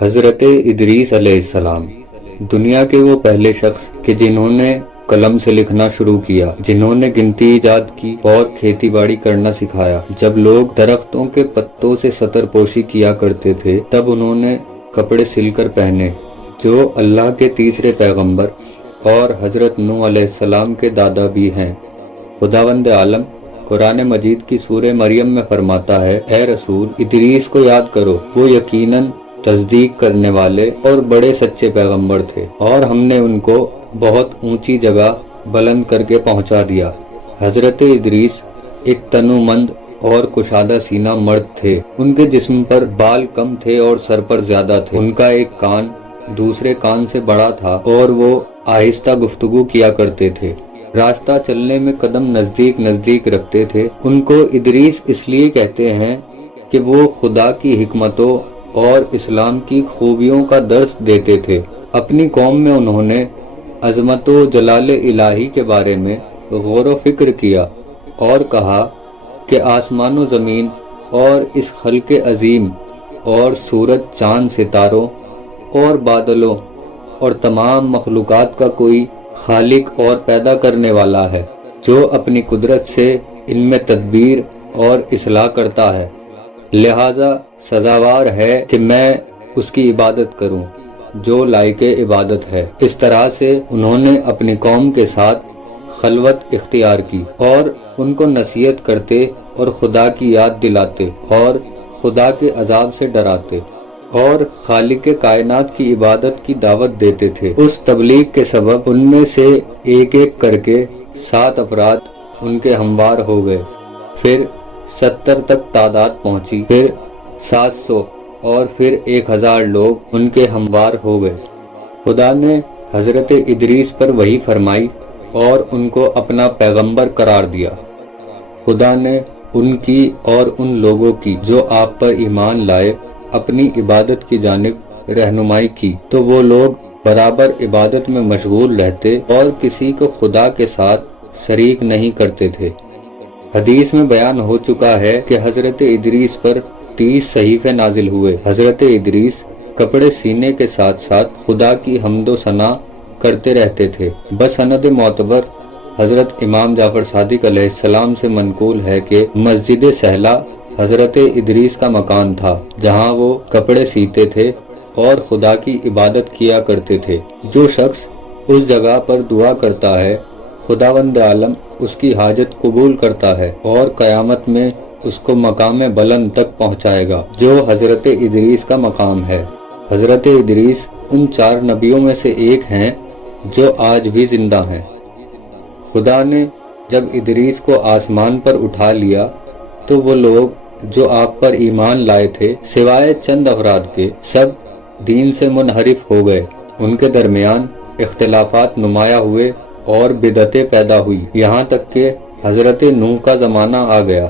حضرت ادریس علیہ السلام دنیا کے وہ پہلے شخص کہ جنہوں نے قلم سے لکھنا شروع کیا، جنہوں نے گنتی ایجاد کی اور کھیتی باڑی کرنا سکھایا۔ جب لوگ درختوں کے پتوں سے سطر پوشی کیا کرتے تھے، تب انہوں نے کپڑے سل کر پہنے، جو اللہ کے تیسرے پیغمبر اور حضرت نوح علیہ السلام کے دادا بھی ہیں۔ خداوند عالم قرآن مجید کی سورہ مریم میں فرماتا ہے، اے رسول ادریس کو یاد کرو، وہ یقیناً تصدیق کرنے والے اور بڑے سچے پیغمبر تھے، اور ہم نے ان کو بہت اونچی جگہ بلند کر کے پہنچا دیا۔ حضرت ادریس ایک تنومند اور کشادہ سینہ مرد تھے۔ ان کے جسم پر بال کم تھے اور سر پر زیادہ تھے۔ ان کا ایک کان دوسرے کان سے بڑا تھا اور وہ آہستہ گفتگو کیا کرتے تھے۔ راستہ چلنے میں قدم نزدیک نزدیک رکھتے تھے۔ ان کو ادریس اس لیے کہتے ہیں کہ وہ خدا کی حکمتوں اور اسلام کی خوبیوں کا درس دیتے تھے۔ اپنی قوم میں انہوں نے عظمت و جلال الہی کے بارے میں غور و فکر کیا اور کہا کہ آسمان و زمین اور اس خلق عظیم اور سورج چاند ستاروں اور بادلوں اور تمام مخلوقات کا کوئی خالق اور پیدا کرنے والا ہے، جو اپنی قدرت سے ان میں تدبیر اور اصلاح کرتا ہے، لہذا سزاوار ہے کہ میں اس کی عبادت کروں جو لائق عبادت ہے۔ اس طرح سے انہوں نے اپنی قوم کے ساتھ خلوت اختیار کی اور ان کو نصیحت کرتے اور خدا کی یاد دلاتے اور خدا کے عذاب سے ڈراتے اور خالق کائنات کی عبادت کی دعوت دیتے تھے۔ اس تبلیغ کے سبب ان میں سے ایک ایک کر کے 7 افراد ان کے ہموار ہو گئے، پھر 70 تک تعداد پہنچی، پھر 700 اور پھر 1000 لوگ ان کے ہموار ہو گئے۔ خدا نے حضرت ادریس پر وحی فرمائی اور ان کو اپنا پیغمبر قرار دیا۔ خدا نے ان کی اور ان لوگوں کی جو آپ پر ایمان لائے اپنی عبادت کی جانب رہنمائی کی، تو وہ لوگ برابر عبادت میں مشغول رہتے اور کسی کو خدا کے ساتھ شریک نہیں کرتے تھے۔ حدیث میں بیان ہو چکا ہے کہ حضرت ادریس پر 30 صحیفے نازل ہوئے۔ حضرت ادریس کپڑے سینے کے ساتھ ساتھ خدا کی حمد و ثنا کرتے رہتے تھے۔ بسند معتبر حضرت امام جعفر صادق علیہ السلام سے منقول ہے کہ مسجد سہلا حضرت ادریس کا مکان تھا، جہاں وہ کپڑے سیتے تھے اور خدا کی عبادت کیا کرتے تھے۔ جو شخص اس جگہ پر دعا کرتا ہے، خداوند عالم اس کی حاجت قبول کرتا ہے اور قیامت میں اس کو مقام بلند تک پہنچائے گا، جو حضرت ادریس کا مقام ہے۔ حضرت ادریس ان 4 نبیوں میں سے ایک ہیں جو آج بھی زندہ ہیں۔ خدا نے جب ادریس کو آسمان پر اٹھا لیا تو وہ لوگ جو آپ پر ایمان لائے تھے، سوائے چند افراد کے، سب دین سے منحرف ہو گئے۔ ان کے درمیان اختلافات نمایاں ہوئے اور بدعتیں پیدا ہوئی، یہاں تک کہ حضرت نوح کا زمانہ آ گیا۔